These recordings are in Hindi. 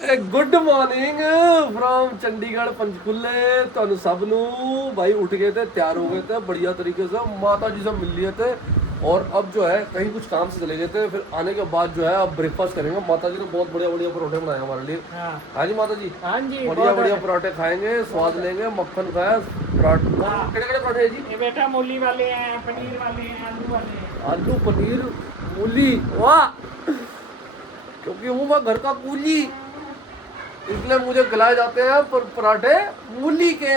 Good morning from Chandigarh Panchkula. ਤੁਹਾਨੂੰ सब नू भाई उठ गए थे, तैयार हो गए थे बढ़िया तरीके से, माता जी से मिल लिए थे और अब जो है कहीं कुछ काम से चले गए थे। फिर आने के बाद जो है अब ब्रेकफास्ट करेंगे। माता जी ने बहुत बढ़िया बढ़िया परोठे बनाए हमारे लिए। हाँ जी माता जी, हाँ जी, बढ़िया बढ़िया पराठे खाएंगे, स्वाद लेंगे, मक्खन खाया। केड़े केड़े पराठे है जी? ये बेटा मूली वाले हैं, पनीर वाले हैं, आलू वाले हैं। आलू पनीर मूली, वाह! क्योंकि हूँ मैं घर का कूली, इसलिए मुझे खिलाए जाते हैं पर पराठे मूली के।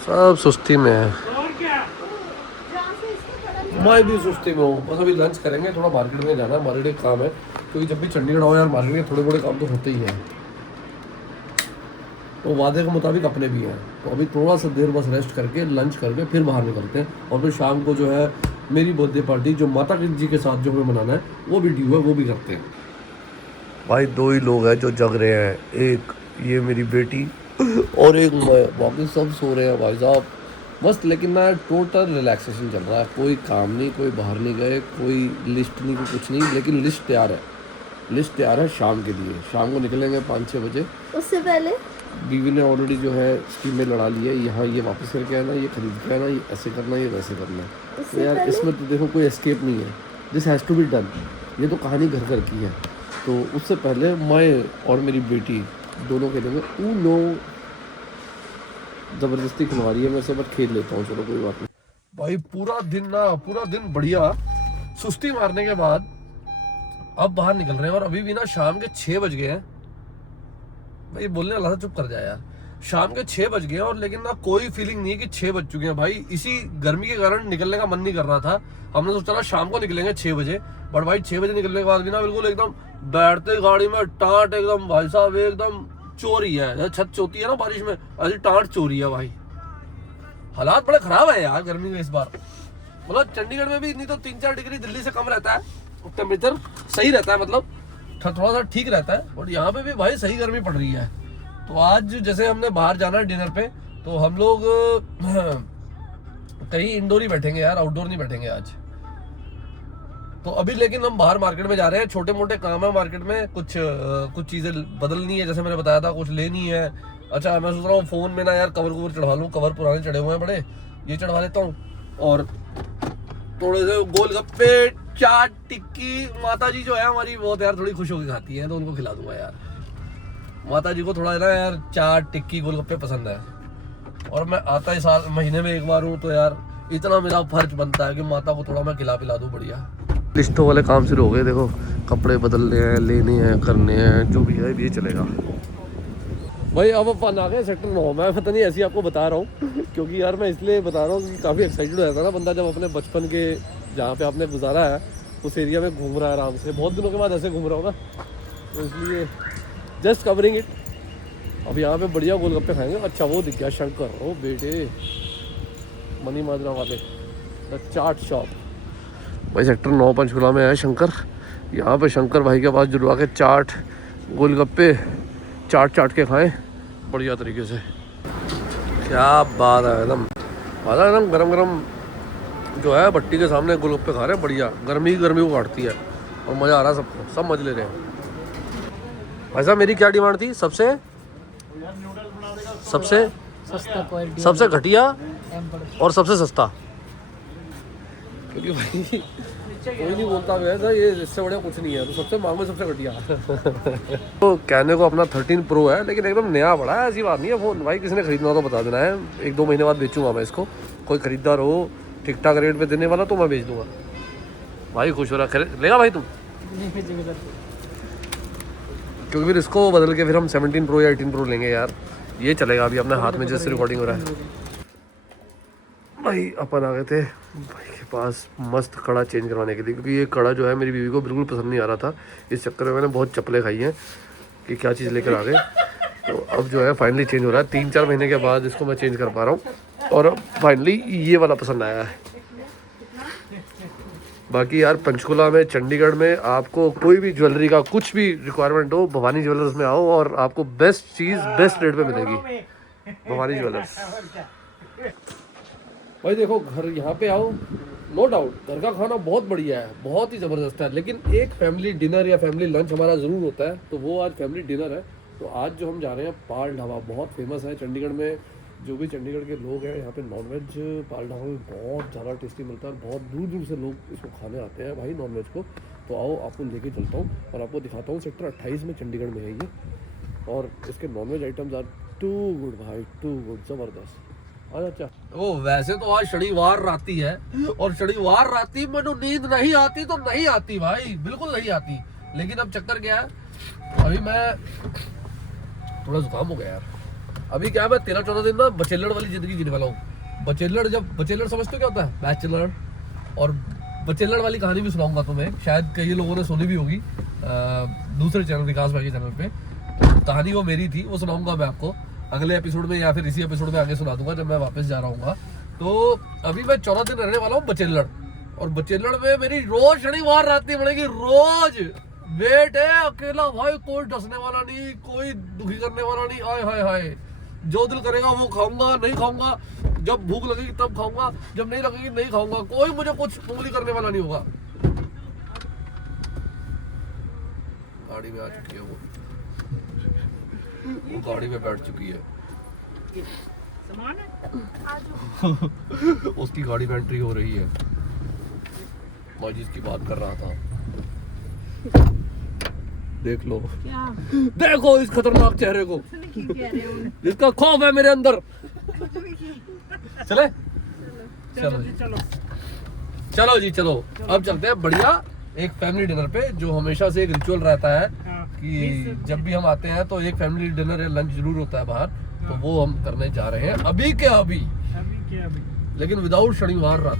सब सुस्ती में है, और क्या? मैं भी सुस्ती में हूँ। बस अभी लंच करेंगे, थोड़ा मार्केट में जाना है, मार्केट काम है क्योंकि जब भी चंडीगढ़ आओ यार मार्केट के थोड़े बड़े काम तो होते ही हैं। तो वादे के मुताबिक अपने भी हैं, तो अभी थोड़ा सा देर बस रेस्ट करके लंच करके फिर बाहर निकलते हैं। और फिर शाम को जो है मेरी बर्थडे पार्टी जो माता जी के साथ जो हमें मनाना है वो भी ड्यू है, वो भी करते हैं। भाई दो ही लोग हैं जो जग रहे हैं, एक ये मेरी बेटी और एक मैं, बाकी सब सो रहे हैं भाई साहब मस्त। लेकिन ना टोटल रिलैक्सेशन चल रहा है, कोई काम नहीं, कोई बाहर नहीं गए, कोई लिस्ट नहीं, कोई कुछ नहीं। लेकिन लिस्ट तैयार है, लिस्ट तैयार है शाम के लिए। शाम को निकलेंगे 5-6 बजे। उससे पहले बीवी ने ऑलरेडी जो है स्कीमें लड़ा ली है, यहाँ ये वापस करके आना, ये खरीद के आना, ये ऐसे करना, ये वैसे करना है। तो यार इसमें तो देखो कोई एस्केप नहीं है, this has to be done. ये तो कहानी घर घर की है। तो उससे पहले मैं और मेरी बेटी दोनों खेलेंगे ऊनो। ज़बरदस्ती खिलवा रही है मेरे से, बट खेल लेता हूँ, चलो कोई बात नहीं। भाई पूरा दिन बढ़िया सुस्ती मारने के बाद अब बाहर निकल रहे हैं और अभी भी ना शाम के 6 बज गए हैं। भाई बोलने वाला था, चुप कर जाए यार। शाम के 6 बज गए हैं और लेकिन ना कोई फीलिंग नहीं है कि 6 बज चुके हैं। भाई इसी गर्मी के कारण निकलने का मन नहीं कर रहा था। हमने सोचा था शाम को निकलेंगे 6 बजे, बट भाई 6 बजे निकलने के बाद भी ना बिल्कुल एकदम बैठते गाड़ी में टाट एकदम भाई साहब एकदम चोरी है। छत चोती है ना बारिश में, ऐसी टाट चोरी है भाई। हालात बड़े खराब है यार गर्मी में इस बार। मतलब चंडीगढ़ में भी इतनी तो 3-4 डिग्री दिल्ली से कम रहता है, टेम्परेचर सही रहता है, मतलब थोड़ा सा ठीक रहता है। और यहाँ पे भी भाई सही गर्मी पड़ रही है। तो आज जैसे हमने बाहर जाना है डिनर पे, तो हम लोग कहीं इंडोर ही बैठेंगे यार, आउटडोर नहीं बैठेंगे आज। तो अभी लेकिन हम बाहर मार्केट में जा रहे हैं, छोटे मोटे काम है मार्केट में, कुछ चीज़ें बदलनी है जैसे मैंने बताया था, कुछ लेनी है। अच्छा मैं सोच रहा हूँ फ़ोन में ना यार कवर चढ़वा लूँ, कवर पुराने चढ़े हुए हैं बड़े, ये चढ़वा लेता हूँ। और थोड़े से गोलगप्पे, चाट, टिक्की, माता जी जो है हमारी बहुत यार थोड़ी खुश होकर खाती है, तो उनको खिला दूंगा यार। माता जी को थोड़ा है ना यार चाट, टिक्की, गोलगप्पे पसंद है। और मैं आता ही साल महीने में एक बार हूँ, तो यार इतना मेरा फर्ज बनता है कि माता को थोड़ा मैं खिला पिला दूँ बढ़िया। लिस्टों वाले काम शुरू हो गए, देखो कपड़े बदलने हैं, लेने हैं, करने हैं, जो भी है ये चलेगा। भाई अब अपन आ गए सेक्टर 9। मैं पता नहीं ऐसे ही आपको बता रहा हूँ क्योंकि यार मैं इसलिए बता रहा हूँ कि काफ़ी एक्साइटेड हो जाता है ना बंदा जब अपने बचपन के जहाँ पे आपने गुजारा है उस एरिया में घूम रहा है आराम से। बहुत दिनों के बाद ऐसे घूम रहा हूँ ना, तो इसलिए जस्ट कवरिंग इट। अब यहाँ पे बढ़िया गोलगप्पे खाएंगे। अच्छा वो दिख गया शंकर, ओ बेटे मनी माजरा वाले द चाट शॉप। भाई सेक्टर 9 पंचकुला में है शंकर। यहाँ पे शंकर भाई के पास जुड़वा के चाट गोलगप्पे चाट के खाएं बढ़िया तरीके से। क्या बात है, एकदम गरम जो है भट्टी के सामने गोलगप्पे खा रहे हैं बढ़िया। गर्मी को काटती है और मज़ा आ रहा है सबको, सब मज़े ले रहे हैं। भाई साहब मेरी क्या डिमांड थी? सबसे सस्ता क्वालिटी, सबसे घटिया और सबसे सस्ता। क्योंकि भाई कोई नहीं बोलता वैसा, ये इससे बढ़िया कुछ नहीं है, तो सबसे महंगा सबसे घटिया। तो कहने को अपना 13 प्रो है लेकिन एकदम नया बड़ा है, ऐसी बात नहीं है फ़ोन। भाई किसी ने खरीदना हो तो बता देना है, 1-2 महीने बाद बेचूंगा मैं इसको। कोई खरीदार हो ठीक ठाक रेट पे देने वाला तो मैं बेच दूंगा। भाई खुश हो रहा, खरीद लेगा भाई तुम? क्योंकि फिर इसको बदल के फिर हम 17 प्रो या 18 प्रो लेंगे यार, ये चलेगा। अभी अपने हाथ में जैसे रिकॉर्डिंग हो रहा है। भाई अपन आ गए थे भाई के पास मस्त कड़ा चेंज करवाने के लिए, क्योंकि ये कड़ा जो है मेरी बीवी को बिल्कुल पसंद नहीं आ रहा था। इस चक्कर में मैंने बहुत चप्पलें खाई हैं कि क्या चीज़ लेकर आ गए। तो अब जो है फाइनली चेंज हो रहा है, 3-4 महीने के बाद इसको मैं चेंज कर पा रहा हूँ और अब फाइनली ये वाला पसंद आया है। बाकी यार पंचकुला में, चंडीगढ़ में आपको कोई भी ज्वेलरी का कुछ भी रिक्वायरमेंट हो, भवानी ज्वेलर्स में आओ और आपको बेस्ट चीज़ बेस्ट रेट पे मिलेगी। भवानी ज्वेलर्स भाई देखो, घर यहाँ पे आओ, नो डाउट घर का खाना बहुत बढ़िया है, बहुत ही ज़बरदस्त है, लेकिन एक फैमिली डिनर या फैमिली लंच हमारा ज़रूर होता है, तो वो आज फैमिली डिनर है। तो आज जो हम जा रहे हैं पाल ढाबा, बहुत फेमस है चंडीगढ़ में। जो भी चंडीगढ़ के लोग हैं यहाँ पे नॉनवेज पाल ढाबा में बहुत ज़्यादा टेस्टी मिलता है, बहुत दूर दूर से लोग इसको खाने आते हैं भाई नॉनवेज को। तो आओ आपको लेके चलता हूँ और आपको दिखाता हूँ। सेक्टर 28 में चंडीगढ़ में है ये, और इसके non veg items are too good भाई, टू गुड, ज़बरदस्त। अच्छा ओ वैसे तो आज शनिवार राती है और शनिवार राती मैंने नींद नहीं आती तो नहीं आती भाई, बिल्कुल नहीं आती। लेकिन अब चक्कर क्या है, अभी मैं थोड़ा जुकाम हो गया यार। अभी क्या है, मैं 13-14 दिन ना बचेलड़ वाली जिंदगी जीने वाला हूँ। बचेलड़ समझते हो क्या होता है? बैचलर। और बचेलड़ वाली कहानी भी सुनाऊंगा तुम्हें, शायद कई लोगों ने सुनी भी होगी दूसरे चैनल, विकास भाई के चैनल पे। कहानी वो मेरी थी, वो सुनाऊंगा मैं आपको अगले एपिसोड में या फिर इसी एपिसोड में आगे सुना दूंगा जब मैं वापस जा रहा हूँ। तो अभी मैं 14 दिन रहने वाला हूँ बचेलड़, और बचेलड़ में मेरी रोज शनिवार रात नहीं पड़ेगी, रोज वेट है अकेला भाई, कोई डसने वाला नहीं, कोई दुखी करने वाला नहीं। आय हाय हाय, जो दिल करेगा वो खाऊंगा, नहीं खाऊंगा, जब भूख लगेगी तब खाऊंगा, जब नहीं लगेगी नहीं खाऊंगा, कोई मुझे कुछ उंगली करने वाला नहीं होगा। गाड़ी में आ चुकी है वो गाड़ी में बैठ चुकी है। उसकी गाड़ी में एंट्री हो रही है। मैं जिसकी बात कर रहा था, देख लो क्या? देखो इस खतरनाक चेहरे को जिसका खौफ है मेरे अंदर। चले चलो जी, चलो जी चलो। अब चलते हैं बढ़िया एक फैमिली डिनर पे, जो हमेशा से एक रिचुअल रहता है कि जब भी हम आते हैं तो एक फैमिली डिनर या लंच जरूर होता है बाहर, तो वो हम करने जा रहे हैं अभी के अभी, लेकिन विदाउट शनिवार रात।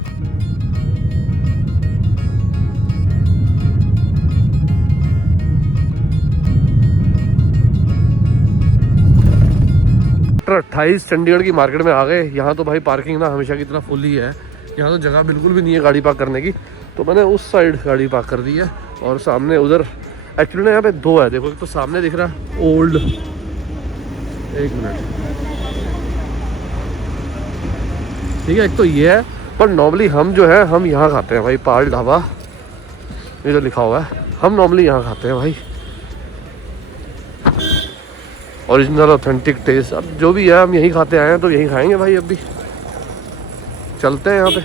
सेक्टर 28 चंडीगढ़ की मार्केट में आ गए। यहाँ तो भाई पार्किंग ना हमेशा की तरह फुल ही है, यहाँ तो जगह बिल्कुल भी नहीं है गाड़ी पार्क करने की, तो मैंने उस साइड गाड़ी पार्क कर दी है। और सामने उधर एक्चुअली ना यहाँ पे दो है, देखो एक तो सामने दिख रहा है ओल्ड, एक मिनट, ठीक है, एक तो ये है, पर नॉर्मली हम जो है हम यहाँ खाते हैं भाई, पाल ढाबा ये जो लिखा हुआ है, हम नॉर्मली यहाँ खाते हैं भाई, ओरिजिनल ऑथेंटिक टेस्ट। अब जो भी है हम यहीं खाते आए हैं तो यहीं खाएंगे भाई। अब भी चलते हैं यहाँ पे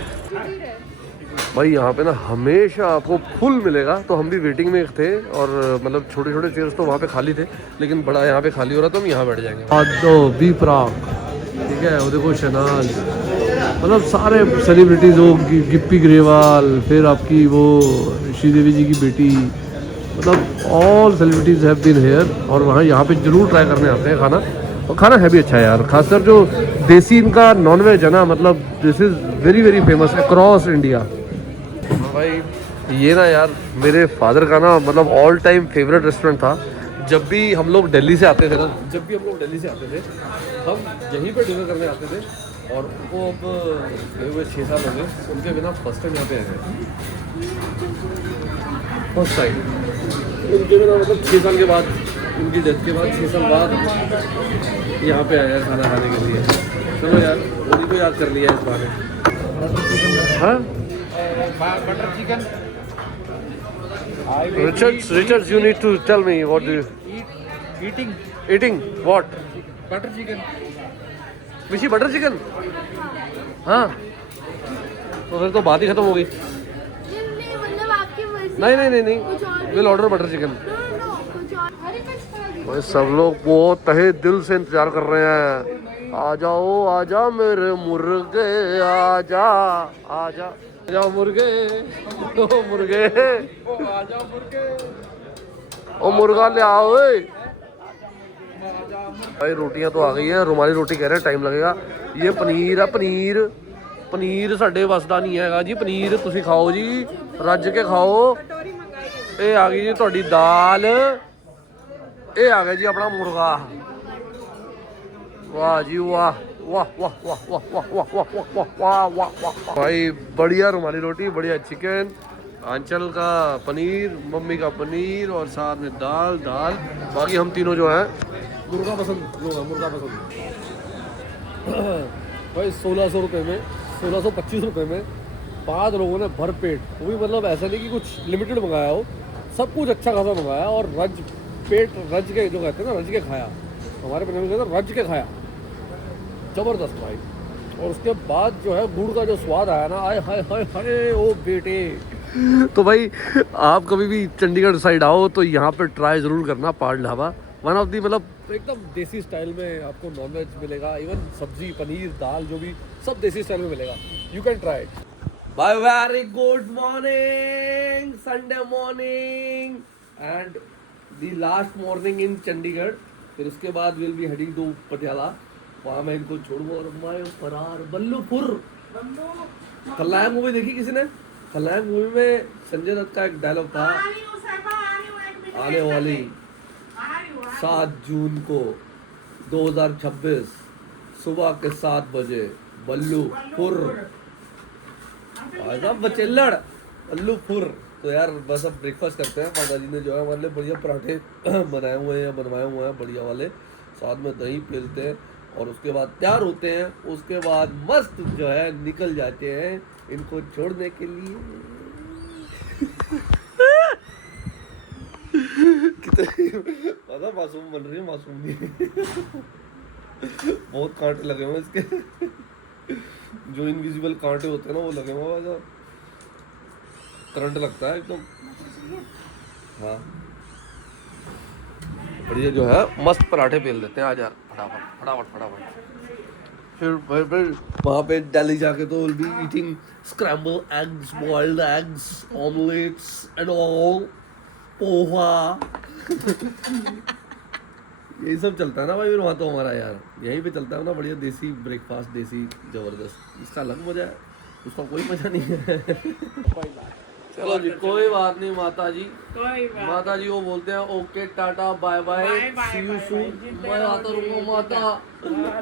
भाई। यहाँ पे ना हमेशा आपको फुल मिलेगा, तो हम भी वेटिंग में थे और मतलब छोटे छोटे चेयर्स तो वहाँ पे खाली थे, लेकिन बड़ा यहाँ पे खाली हो रहा तो हम यहाँ बैठ जाएंगे। तो बी प्राक, ठीक है, वो देखो शनाज, मतलब सारे सेलिब्रिटीज़ हो, गिप्पी ग्रेवाल, फिर आपकी वो श्रीदेवी जी की बेटी, मतलब all celebrities have been here. और वहाँ यहाँ पे जरूर ट्राई करने आते हैं खाना, और खाना है भी अच्छा है यार, खासकर जो देसी इनका नॉनवेज है ना, मतलब this is very very famous across India भाई। ये ना यार मेरे फादर का ना मतलब ऑल टाइम फेवरेट रेस्टोरेंट था। जब भी हम लोग दिल्ली से आते थे ना, हम यहीं पे डिनर करने आते थे, और वो अब गए हुए 6 साल हो गए, उनके बिना फर्स्ट टाइम यहाँ पे आए थे, फर्स्ट टाइम उनके बिना, मतलब 6 साल के बाद, उनकी डेथ के बाद 6 साल बाद यहाँ पे आया खाना खाने के लिए। चलो यार उन्हीं को याद कर लिया इस बारे। हाँ butter chicken. Richards, you need to tell me what do you eating what? Butter chicken. विशी बटर चिकन? हाँ, तो फिर तो बात ही खत्म हो गई। मतलब आपकी मर्जी। नहीं, विल ऑर्डर बटर चिकन। भाई सब लोग बहुत तहे दिल से इंतजार कर रहे हैं, आ जाओ आजा मेरे मुर्गे, आजा आजा जाओ मुर्गे, ओ मुर्गे, ओ मुर्गा ले आओ। भाई रोटियां तो आ गई हैं, रुमाली रोटी कह रहे हैं, टाइम लगेगा। ये पनीर है, पनीर साढ़े वसदा नहीं हैगा जी, पनीर तुसी खाओ जी, रज के खाओ। ये आ गई जी थोड़ी दाल, ये आ गया जी अपना मुर्गा, वाह जी वाह वाह वाह वाह वाह वाह वाह वाह वाह वाह वाह वाह भाई बढ़िया रुमाली रोटी, बढ़िया चिकन, आंचल का पनीर, मम्मी का पनीर और साथ में दाल। बाकी हम तीनों जो हैं मुर्गा पसंद लोग हैं, मुर्गा पसंद। भाई 1600 रुपये में, 1625 रुपये में 5 लोगों ने भर पेट, वो भी मतलब ऐसा नहीं कि कुछ लिमिटेड मंगाया हो, सब कुछ अच्छा खासा मंगाया और रज के जो कहते हैं ना, रज के खाया। हमारे पंजाबी में कहते हैं रज के खाया, ज़बरदस्त भाई। और उसके बाद जो है गुड़ का जो स्वाद आया ना, आए हाय हाय हाय ओ बेटे। तो भाई आप कभी भी चंडीगढ़ साइड आओ तो यहाँ पे ट्राई ज़रूर करना पहाड़ ढाबा। वन ऑफ दी मतलब एकदम देसी स्टाइल में आपको नॉनवेज मिलेगा, इवन सब्जी, पनीर, दाल जो भी सब देसी स्टाइल में मिलेगा। You can try it. Bye, very good morning, Sunday morning and the last morning in Chandigarh. फिर उसके बाद will be heading to Patiala, वहाँ मैं इनको छोड़ूंगा और मैं फरार बल्लूपुर। खलनायक मूवी देखी किसी ने? खलनायक मूवी में संजय दत्त का एक डायलॉग था, आने वाली 7 जून को 2026 सुबह के 7 बजे बल्लूपुर, बचेल्लड़ बल्लूपुर। तो यार बस अब ब्रेकफास्ट करते हैं। माता जी ने जो है हमारे लिए बढ़िया पराठे बनाए हुए हैं या बनवाए हुए हैं बढ़िया वाले, साथ में दही पेलते हैं और उसके बाद तैयार होते हैं। उसके बाद मस्त जो है निकल जाते हैं इनको छोड़ने के लिए। कितने पता मासूम बन रही है, मासूम नहीं बहुत कांटे लगे हुए इसके जो इनविजिबल कांटे होते हैं ना वो लगे हुए हैं, करंट लगता है एकदम। हाँ बढ़िया जो है मस्त पराठे बेल देते हैं आज यार, फटाफट फटाफट फटाफट। फिर वहाँ पे दिल्ली जाके तो will be eating scramble eggs, boiled eggs, omelettes and all, poha यही सब चलता है ना भाई। फिर वहाँ तो हमारा यार यहीं पे चलता है ना बढ़िया देसी ब्रेकफास्ट, देसी जबरदस्त। इसका अलग मजा है, उसका कोई मजा नहीं है। चलो जी कोई बात नहीं माता जी, माता जी वो बोलते हैं okay tata bye bye see you soon. मैं आता रहूँगा माता,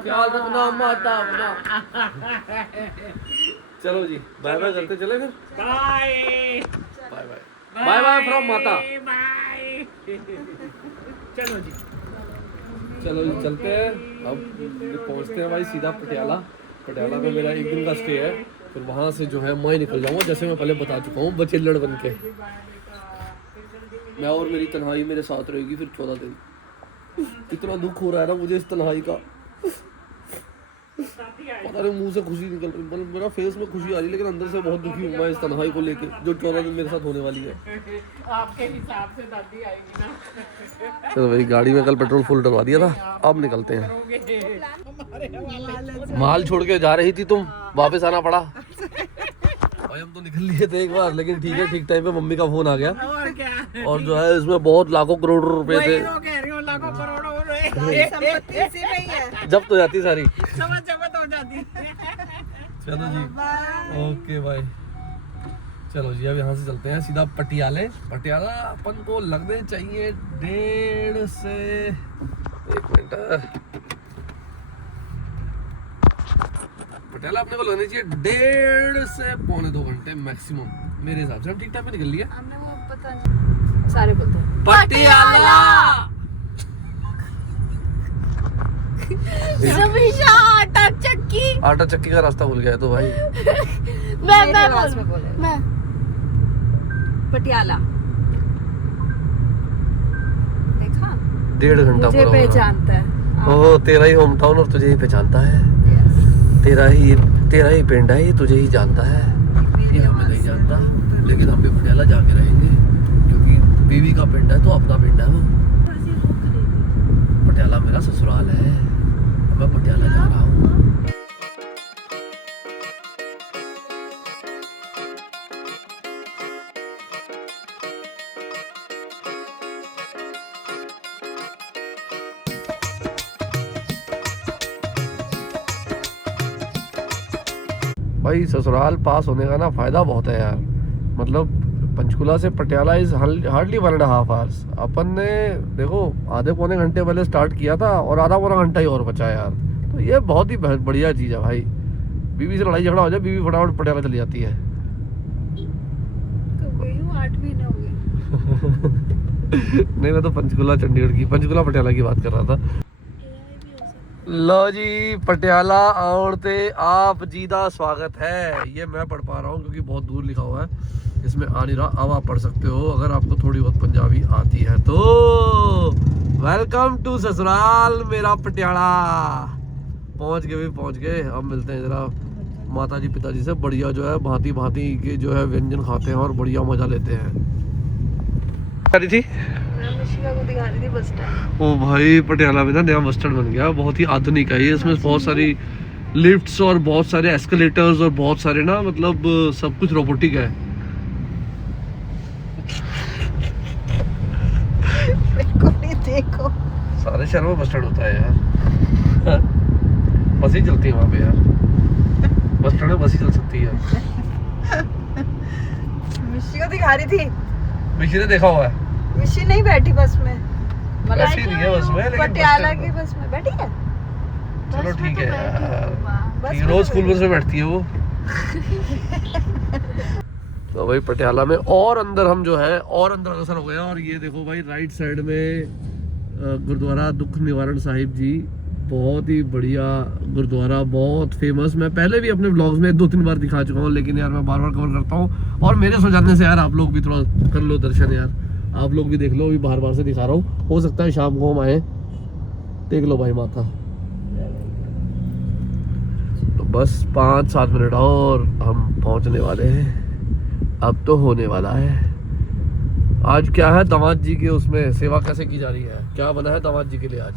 ख्याल रखना माता अपना। चलो जी बाय बाय करते चले फिर, bye bye bye bye from माता। चलो जी चलते हैं। अब पहुंचते हैं भाई सीधा पटियाला। पटियाला में मेरा 1 दिन का स्टे है, फिर वहाँ से जो है मैं निकल जाऊँगा जैसे मैं पहले बता चुका हूँ बचेल्लड़ बन के। मैं और मेरी तन्हाई मेरे साथ रहेगी फिर 14 दिन। इतना दुख हो रहा है ना मुझे इस तन्हाई का, पता नहीं मुंह से खुशी निकल रही, मतलब मेरा फेस में खुशी आ रही है लेकिन अंदर से बहुत दुखी हूँ मैं इस तन्हाई को लेके जो 14 दिन मेरे साथ होने वाली है। आपके हिसाब से दादी आएगी ना। चलो भाई गाड़ी में कल पेट्रोल फुल डलवा दिया था, अब निकलते हैं। माल छोड़ के जा रही थी तुम, वापस आना पड़ा। भाई हम तो निकल लिए थे एक बार, लेकिन ठीक है ठीक टाइम पे मम्मी का फोन आ गया और क्या, और जो है इसमें बहुत लाखों करोड़ रुपए थे। कह रही हूँ लाखों करोड़ों संपत्ति इसी में ही है, जब तो जाती सारी समझ जबत हो जाती। चलो जी ओके बाय। चलो जी अब यहाँ से चलते हैं सीधा पटियाले। पटियाला अपन को लगने चाहिए 1.5 से 1 मिनट, पटियाला अपने को लगने चाहिए 1.5 से पौने 2 घंटे मैक्सिमम मेरे हिसाब से। हम ठीक टाइम पे निकल लिए। हमने वो पता नहीं सारे बोलते हैं पटियाला हमेशा आटा चक्की का रास्ता भूल गया तो भाई मैं पटियाला देखा, 1.5 घंटा मुझे पहचानता है। ओह तेरा ही होम टाउन और तुझे ही पहचानता है। तेरा ही पिंड है, ये तुझे ही जानता है, ये हमें नहीं जानता। लेकिन हम भी पटियाला जाके रहेंगे क्योंकि बीवी का पिंड है तो अपना पिंड है वो। पटियाला मेरा ससुराल है, मैं पटियाला जा रहा हूँ। भाई ससुराल पास होने का ना फायदा बहुत है यार, मतलब पंचकुला से पटियाला इज हार्डली 1.5 आवर्स। अपन ने देखो आधे पौने घंटे पहले स्टार्ट किया था और आधा पौना घंटा ही और बचा यार, तो ये बहुत ही बढ़िया चीज़ है भाई। बीवी से लड़ाई झगड़ा हो जाए, बीवी फटाफट पटियाला चली जाती है। कब गई हूँ? 8 महीने हो गए। नहीं, मैं तो पंचकुला चंडीगढ़ की, पंचकुला पटियाला की बात कर रहा था। लो जी, पटियाला औरते आप जी का स्वागत है। ये मैं पढ़ पा रहा हूँ क्योंकि बहुत दूर लिखा हुआ है, इसमें आ नहीं रहा। अब आप पढ़ सकते हो अगर आपको थोड़ी बहुत पंजाबी आती है तो। वेलकम टू ससुराल मेरा पटियाला। पहुँच गए। अब मिलते हैं जरा माता जी पिताजी से। बढ़िया जो है भांति भांति के जो है व्यंजन खाते हैं और बढ़िया मजा लेते हैं। थी मैं मिशिका को दिखा रही थी बस स्टैंड। ओ भाई, पटियाला में ना नया बस स्टैंड बन गया, बहुत ही आधुनिक है ये। इसमें बहुत सारी लिफ्ट्स और बहुत सारे एस्केलेटर्स और बहुत सारे ना, मतलब सब कुछ रोबोटिक है। मेरे को नहीं देखो। सारे शहरों में बस स्टैंड होता है यार। बस ही चलती है वहाँ पे यार, बस स्टैंड में बस ही चल सकती है। मिशिका दिखा रही थी। मिशी ने देखा हुआ है, मिशी नहीं बैठी बस में। ऐसी नहीं है बस में, लेकिन पटियाला की बस में बैठी है। चलो ठीक है यार, बस ठीक, में रोज तो स्कूल बस में बैठती है वो। तो भाई पटियाला में और अंदर हम जो है और अंदर अग्रसर हो गया। और ये देखो भाई, राइट साइड में गुरुद्वारा दुख निवारण साहिब जी, बहुत ही बढ़िया गुरुद्वारा, बहुत फेमस। मैं पहले भी अपने ब्लॉग्स में 2-3 बार दिखा चुका हूँ, लेकिन यार मैं बार बार कवर करता हूँ। और मेरे सुझाने से यार आप लोग भी थोड़ा कर लो दर्शन यार, आप लोग भी देख लो। अभी बार बार से दिखा रहा हूँ, हो सकता है शाम को हम आए। देख लो भाई माता। तो बस 5-7 मिनट और हम पहुँचने वाले हैं। अब तो होने वाला है। आज क्या है, दामाद जी के उसमें सेवा कैसे की जा रही है, क्या बना है दामाद जी के लिए आज,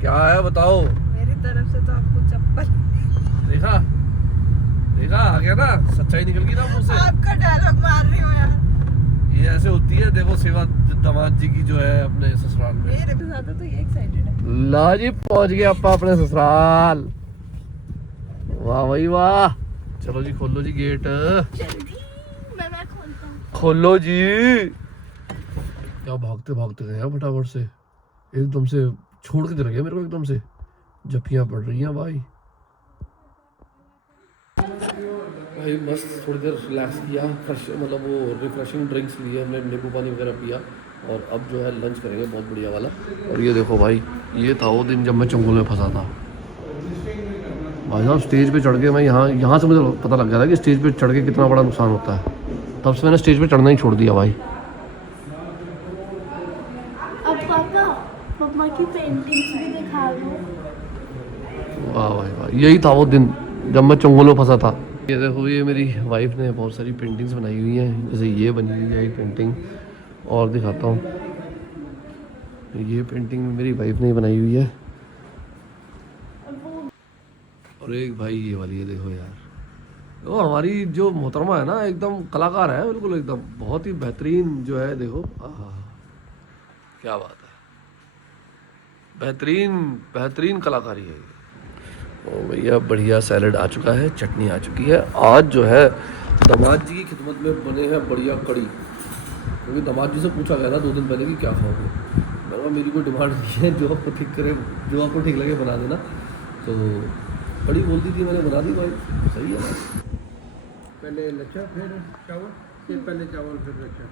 क्या है बताओ। मेरी तरफ से तो आपको चप्पल। देखा आ गया ना, सच्चाई निकल गई ना मुंह से। आपका डायलॉग मार रही हूँ यार। ये ऐसे होती है, देखो सेवा दामाद जी की जो है अपने ससुराल में। मेरे भी ज्यादा तो ये एक्साइटेड है। ला जी, पहुंच गए अपा अपने ससुराल। वाह भाई वाह। चलो जी, खोलो जी गेट, मैं खोलता हूँ। खोलो जी। क्या भागते भागते गए हैं फटाफट से, एकदम से छोड़ के चले गए मेरे को, एकदम से जपियां पड़ रही हैं भाई। भाई मस्त थोड़ी देर रिलैक्स किया, फ्रेश मतलब वो रिफ्रेशिंग ड्रिंक्स लिए हमने, नींबू पानी वगैरह पिया। और अब जो है लंच करेंगे बहुत बढ़िया वाला। और ये देखो भाई, ये था वो दिन जब मैं चंगुल में फंसा था भाई साहब। स्टेज पे चढ़ के मैं यहाँ से मुझे पता लग गया था कि स्टेज पे चढ़ के कितना बड़ा नुकसान होता है। तब से मैंने स्टेज पे चढ़ना ही छोड़ दिया भाई। अब पापा मम्मा की पेंटिंग्स भी दिखा दो। वाह भाई वाह, यही था वो दिन जब मैं चंगुल में फंसा था। ये देखो, ये मेरी वाइफ ने बहुत सारी पेंटिंग्स बनाई हुई हैं, जैसे ये बनी हुई है एक पेंटिंग, और दिखाता हूँ। ये पेंटिंग मेरी वाइफ ने बनाई हुई है। और एक भाई ये वाली है, देखो यार, वो हमारी जो मोहतरमा है ना, एकदम कलाकार है बिल्कुल, एकदम बहुत ही बेहतरीन जो है। देखो क्या बात है, बेहतरीन कलाकारी है। ओ भैया, बढ़िया सैलड आ चुका है, चटनी आ चुकी है। आज जो है दामाद जी की खिदमत में बने हैं बढ़िया कड़ी, क्योंकि दामाद जी से पूछा गया था 2 दिन पहले कि क्या खाओगे। मैंने कहा मेरी कोई डिमांड नहीं है, जो आपको ठीक करे, जो आपको ठीक लगे बना देना। तो कड़ी बोलती थी, मैंने बना दी भाई, सही है। पहले लच्छा फिर चावल, फिर पहले चावल फिर लच्छा।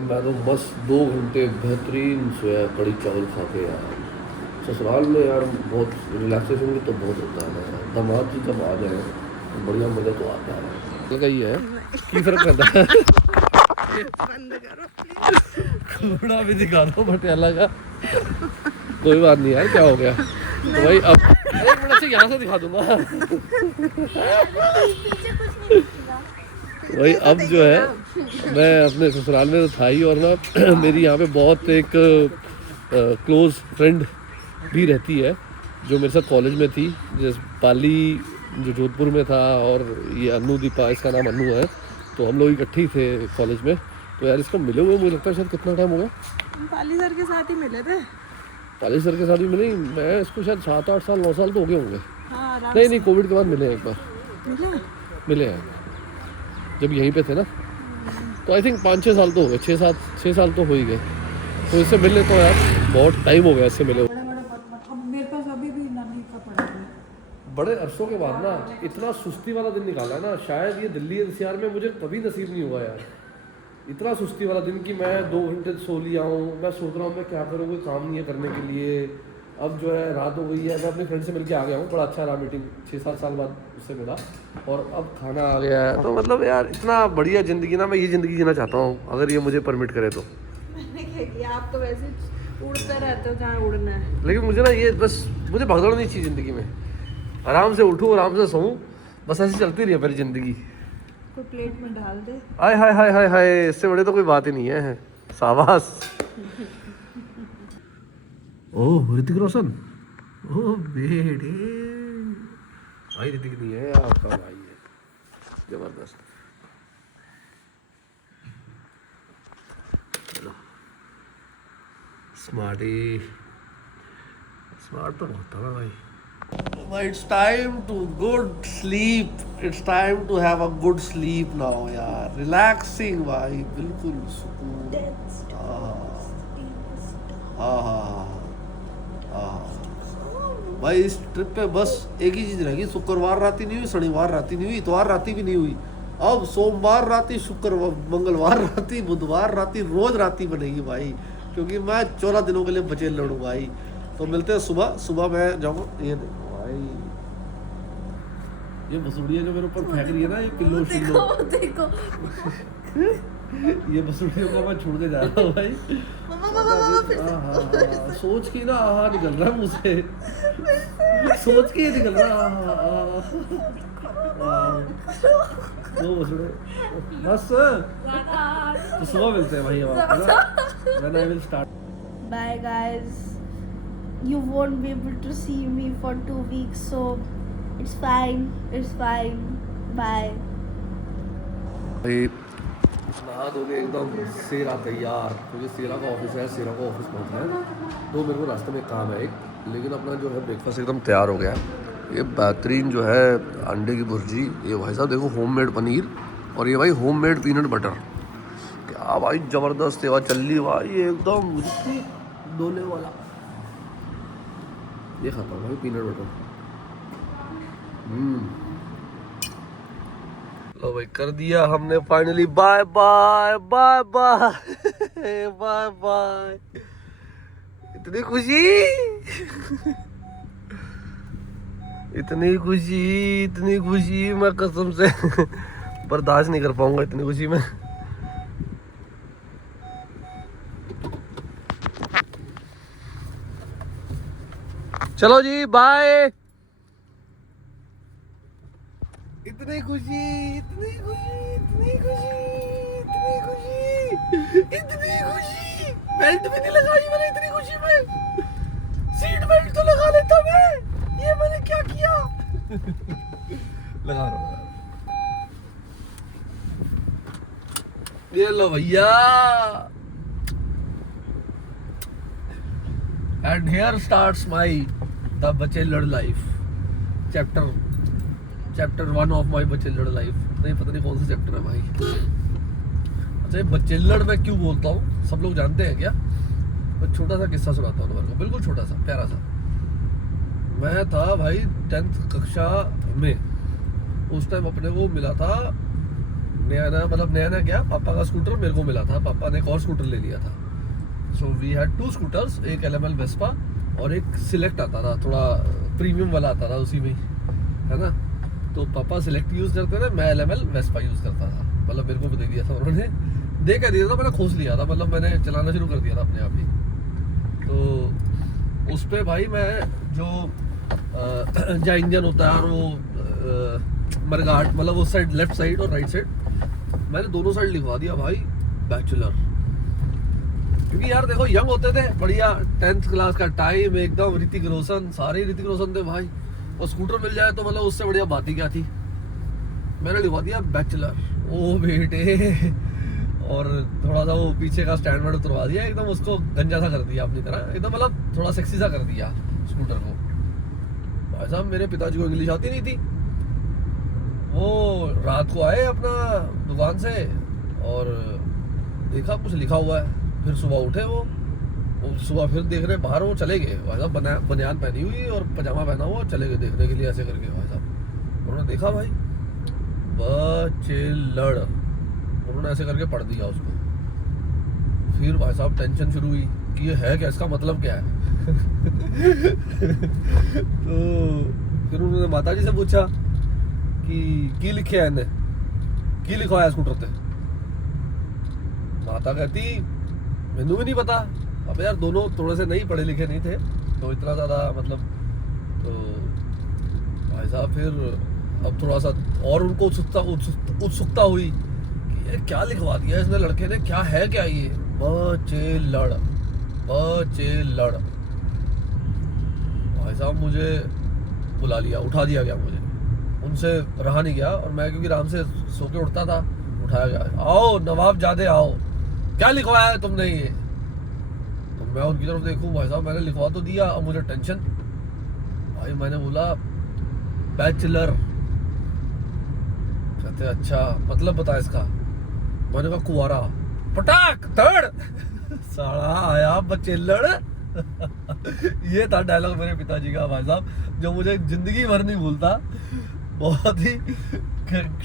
मैं तो बस 2 घंटे बेहतरीन सोया कड़ी चावल खा के यार। ससुराल में यार बहुत रिलैक्सेशन भी तो बहुत होता है यार। दामाद जी जब आ जाए तो बढ़िया मज़ा तो आता है। लगा ही है की फर्क करता है। बंद करो कपड़ा भी दिखा दो पटियाला का। कोई बात नहीं यार, क्या हो गया। तो भाई अब 1 मिनट से यहाँ से दिखा दूंगा। भाई अब जो है मैं अपने ससुराल में तो था ही, और ना मेरी यहाँ पे बहुत एक क्लोज फ्रेंड भी रहती है जो मेरे साथ कॉलेज में थी, जैसे पाली जो जोधपुर में था, और ये अनु दीपा, इसका नाम अनु है। तो हम लोग इकट्ठे ही थे कॉलेज में। तो यार इसको मिले हुए मुझे लगता है शायद कितना टाइम हो गया। पाली सर के साथ ही मिले थे। पाली सर के साथ भी मिले, मैं इसको शायद 7-8 साल 9 साल तो हो गए होंगे। हाँ आराम नहीं कोविड के बाद मिले एक बार, मिला। मिले हैं जब यहीं पे थे ना, तो आई थिंक 5-6 साल तो हो गए, 6 साल तो हो ही गए। तो इससे मिलने तो यार बहुत टाइम हो गया इससे मिले। अब मेरे पास अभी भी नानी का पड़ा है। बड़े अरसों के बाद ना इतना सुस्ती वाला दिन निकाला है ना, शायद ये दिल्ली एनसीआर में मुझे कभी नसीब नहीं हुआ यार। इतना सुस्ती वाला दिन कि मैं 2 घंटे सो लिया हूँ, मैं सोच रहा हूँ मैं क्या करूँ, कोई काम नहीं है करने के लिए। अब जो है रात हो गई है, मैं अपने फ्रेंड से मिलके आ गया हूँ, बड़ा अच्छा रहा मीटिंग, 6-7 साल बाद उससे मिला, और अब खाना आ गया है। तो मतलब यार इतना बढ़िया ज़िंदगी ना, मैं ये ज़िंदगी जीना चाहता हूँ अगर ये मुझे परमिट करे तो। मैंने क्या किया, आप तो वैसे उड़ते रहते हो जहाँ उड़ना है। लेकिन मुझे ना ये बस, मुझे भगदड़ नहीं चाहिए ज़िंदगी में, आराम से उठूँ आराम से सोऊं, बस ऐसे चलती रही है मेरी ज़िंदगी। कोई प्लेट में डाल दे। हाय हाय हाय हाय हाय, इससे बड़े तो कोई बात ही नहीं है। शाबाश। ओह ऋतिक रोशन, ओह बेटे भाई, ऋतिक नहीं है आपका भाई है, जबरदस्त। चलो स्मार्टी, स्मार्ट तो बहुत था ना भाई। It's time to good sleep. It's time to have a good sleep now यार, relaxing भाई, बिल्कुल सुकून। भाई इस ट्रिप पे बस एक ही चीज रहेगी, शुक्रवार राती नहीं हुई, शनिवार राती नहीं हुई, इतवार राती भी नहीं हुई, अब सोमवार राती, शुक्रवार, मंगलवार राती, बुधवार राती, रोज राती बनेगी भाई, क्योंकि मैं 14 दिनों के लिए बचे लड़ूँ भाई। तो मिलते हैं सुबह मैं जाऊँगा। ये देखो भाई, ये मसूड़ियाँ जो मेरे ऊपर फेंक रही है ना, ये पिल्लो शिल्लो, देखो ये मसूड़ियों को मैं छोड़ के जा रहा हूँ भाई। सोच के ना आहा निकल रहा है मुँह से, सोच के निकल रहा दो मसूड़े बस। तो सुबह मिलते हैं भाई, अब आपको when I will start. Bye guys. You won't be able to see me for 2 weeks, so it's fine. It's fine. Bye. भाई नहा धो के एकदम सेरा तैयार, क्योंकि सेरा का ऑफिस है, सेरा का ऑफिस पहुंचना है, तो मेरे को रास्ते में काम है एक, लेकिन अपना जो है ब्रेकफास्ट एकदम तैयार हो गया। ये बेहतरीन जो है अंडे की भुर्जी, ये भाई साहब देखो होममेड पनीर, और ये भाई होममेड पीनट बटर, क्या भाई ज़बरदस्त सेवा चल रही भाई, ये एकदम डोले वाला। ये खाता हूँ भाई पीनट बटर। लो भाई कर दिया हमने finally, bye bye bye bye bye bye. इतनी खुशी, इतनी खुशी, इतनी खुशी, मैं कसम से बर्दाश्त नहीं कर पाऊंगा इतनी खुशी में। चलो जी बाय। इतनी खुशी, इतनी खुशी, इतनी खुशी, इतनी खुशी, इतनी खुशी, बेल्ट भी नहीं लगाई मैंने इतनी खुशी में, सीट बेल्ट तो लगा लेता मैं, ये मैंने क्या किया। लगा रहा हूँ, ये लो भैया। And here starts my the bachelor life, chapter 1 of my bachelor life। नहीं पता नहीं कौन सा चैप्टर है भाई। अच्छा ये बचेलर मैं क्यों बोलता हूँ, सब लोग जानते हैं क्या? मैं छोटा सा किस्सा सुनाता हूँ तुम्हारे को, बिल्कुल छोटा सा प्यारा सा। मैं था भाई 10th कक्षा में, उस टाइम अपने को मिला था नया नया, मतलब नया नया क्या, पापा का स्कूटर मेरे को मिला था, पापा ने एक और स्कूटर ले लिया था। सो वी हैड 2 स्कूटर्स, एक LML वेस्पा और एक सिलेक्ट आता था, थोड़ा प्रीमियम वाला आता था उसी में, है ना। तो पापा सिलेक्ट यूज़ करते थे, मैं LML वेस्पा यूज़ करता था, मतलब मेरे को भी दे दिया था उन्होंने, दे कर दिया था, मैंने खोस लिया था, मतलब मैंने चलाना शुरू कर दिया था अपने आप ही। तो उस पर भाई मैं जो जो इंजन होता है और वो मरगाट, मतलब उस साइड लेफ्ट साइड और राइट साइड मैंने दोनों साइड लिखवा दिया भाई बैचलर, क्योंकि यार देखो यंग होते थे बढ़िया, 10th क्लास का टाइम एकदम, ऋतिक रोशन, सारे ऋतिक रोशन थे भाई, और स्कूटर मिल जाए तो मतलब उससे बढ़िया बात ही क्या थी। मैंने लिखवा दिया बैचलर। ओ बेटे और थोड़ा सा वो पीछे का स्टैंड वैंड उतरवा दिया, एकदम उसको गंजा सा कर दिया अपनी तरह, एकदम मतलब थोड़ा सेक्सी सा कर दिया स्कूटर को। भाई साहब मेरे पिताजी को इंग्लिश आती नहीं थी, वो रात को आए अपना दुकान से और देखा कुछ लिखा हुआ है, फिर सुबह उठे वो सुबह फिर देख रहे बाहर, वो चले गए भाई साहब, बनियान पहनी हुई और पजामा पहना हुआ, चले गए देखने के लिए ऐसे करके भाई साहब। उन्होंने देखा भाई बचेलड़, उन्होंने ऐसे करके पढ़ दिया उसको। फिर भाई साहब टेंशन शुरू हुई कि ये है क्या, इसका मतलब क्या है। तो फिर उन्होंने माता जी से पूछा कि की लिखे है इन्हें, की लिखवाया है स्कूटर पे। माता कहती मैनू भी नहीं पता। अब यार दोनों थोड़े से नहीं पढ़े लिखे नहीं थे तो इतना ज़्यादा मतलब, तो भाई साहब फिर अब थोड़ा सा और उनको उत्सुकता हुई कि ये क्या लिखवा दिया इसने लड़के ने, क्या है क्या ये, बचेलड़ बचेलड़। भाई साहब मुझे बुला लिया, उठा दिया गया मुझे, उनसे रहा नहीं गया, और मैं क्योंकि आराम से सो के उठता था, उठाया गया, आओ नवाब जादे आओ, क्या लिखवाया है तुमने ये। तो मैं उनकी तरफ देखूं, भाई साहब मैंने लिखवा तो दिया, अब मुझे टेंशन। भाई मैंने बोला बैचलर। कहते अच्छा मतलब बता इसका। मैंने कहा कुंवारा। पटाक तड़ साला आया बचेलड़। ये था डायलॉग मेरे पिताजी का भाई साहब, जो मुझे जिंदगी भर नहीं भूलता। बहुत ही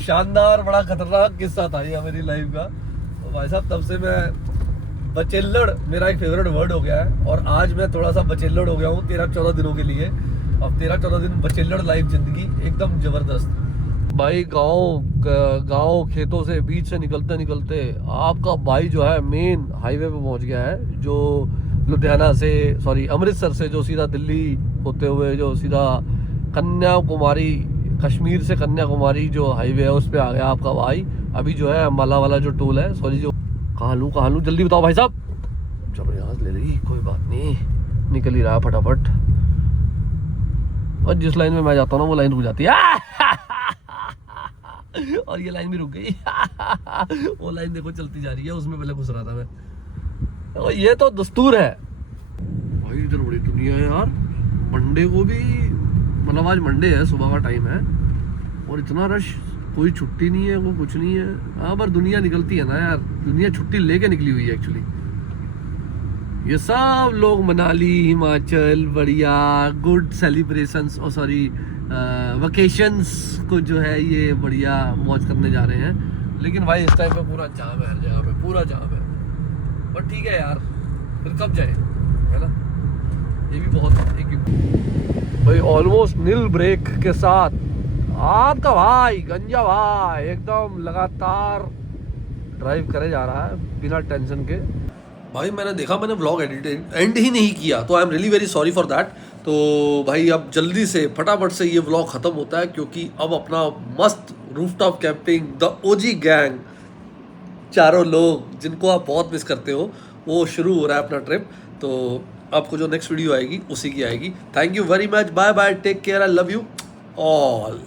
शानदार बड़ा खतरनाक किस्सा था ये मेरी लाइफ का। तो भाई साहब तब से मैं बचेलड़ मेरा एक फेवरेट वर्ड हो गया है, और आज मैं थोड़ा सा बचेलड़ हो गया हूँ 13-14 दिनों के लिए। अब 13-14 दिन बचेलड़ लाइफ जिंदगी एकदम जबरदस्त। भाई गांव खेतों से बीच से निकलते निकलते आपका भाई जो है मेन हाईवे पे पहुंच गया है, जो लुधियाना से अमृतसर से जो सीधा दिल्ली होते हुए जो सीधा कन्याकुमारी, कश्मीर से कन्याकुमारी जो हाईवे है उस पे आ गया आपका भाई। अभी जो है अम्बाला वाला जो टोल है, जो कहाँ लूँ जल्दी बताओ भाई साहब। चलो यहाँ ले ली, कोई बात नहीं, निकल ही रहा फटाफट। और जिस लाइन में मैं जाता हूँ ना वो लाइन रुक जाती है। और ये लाइन भी रुक गई। वो लाइन देखो चलती जा रही है, उसमें पहले घुस रहा था मैं। और ये तो दस्तूर है भाई, इधर बड़ी दुनिया है यार। मंडे को भी मतलब आज मंडे है, सुबह का टाइम है और इतना रश, कोई छुट्टी नहीं है, वो कुछ नहीं है। हाँ पर दुनिया निकलती है ना यार, दुनिया छुट्टी लेके निकली हुई है एक्चुअली। ये सब लोग मनाली, हिमाचल, बढ़िया गुड सेलिब्रेशंस और वकेशंस को जो है ये बढ़िया मौज करने जा रहे हैं। लेकिन भाई इस टाइम पे पूरा जाम है, हर जगह पे पूरा जाम है। बट ठीक है यार, फिर कब जाए, है ना, ये भी बहुत एक भाई ऑलमोस्ट नील ब्रेक के साथ आपका भाई गंजा भाई एकदम लगातार ड्राइव करे जा रहा है बिना टेंशन के। भाई मैंने देखा मैंने व्लॉग एंड ही नहीं किया, तो I am really very sorry for that. तो भाई अब जल्दी से फटाफट से ये व्लॉग ख़त्म होता है, क्योंकि अब अपना मस्त rooftop camping the OG gang, चारों लोग जिनको आप बहुत मिस करते हो, वो शुरू हो रहा है अपना ट्रिप। तो आपको जो नेक्स्ट वीडियो आएगी उसी की आएगी। Thank you very much, bye bye, take care, I love you all.